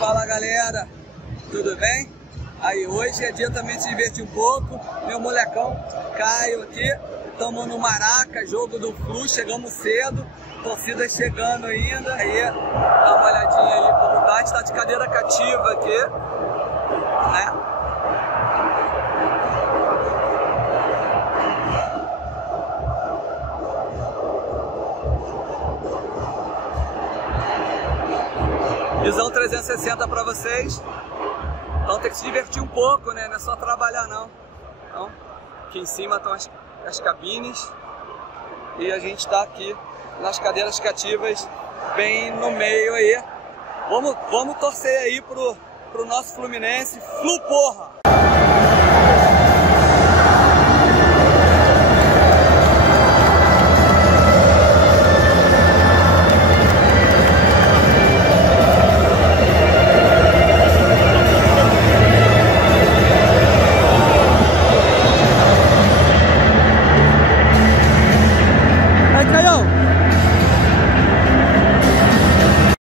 Fala galera, tudo bem? Aí hoje é dia também de se divertir um pouco. Meu molecão Caio aqui, estamos no Maraca, jogo do Flu, chegamos cedo, torcida chegando ainda. Aí dá uma olhadinha aí como tá, a gente tá de cadeira cativa aqui, né? Visão 360 para vocês. Então tem que se divertir um pouco, né? Não é só trabalhar não. Então, aqui em cima estão as cabines e a gente está aqui nas cadeiras cativas, bem no meio aí. Vamos torcer aí pro nosso Fluminense. Flu, porra! Caião!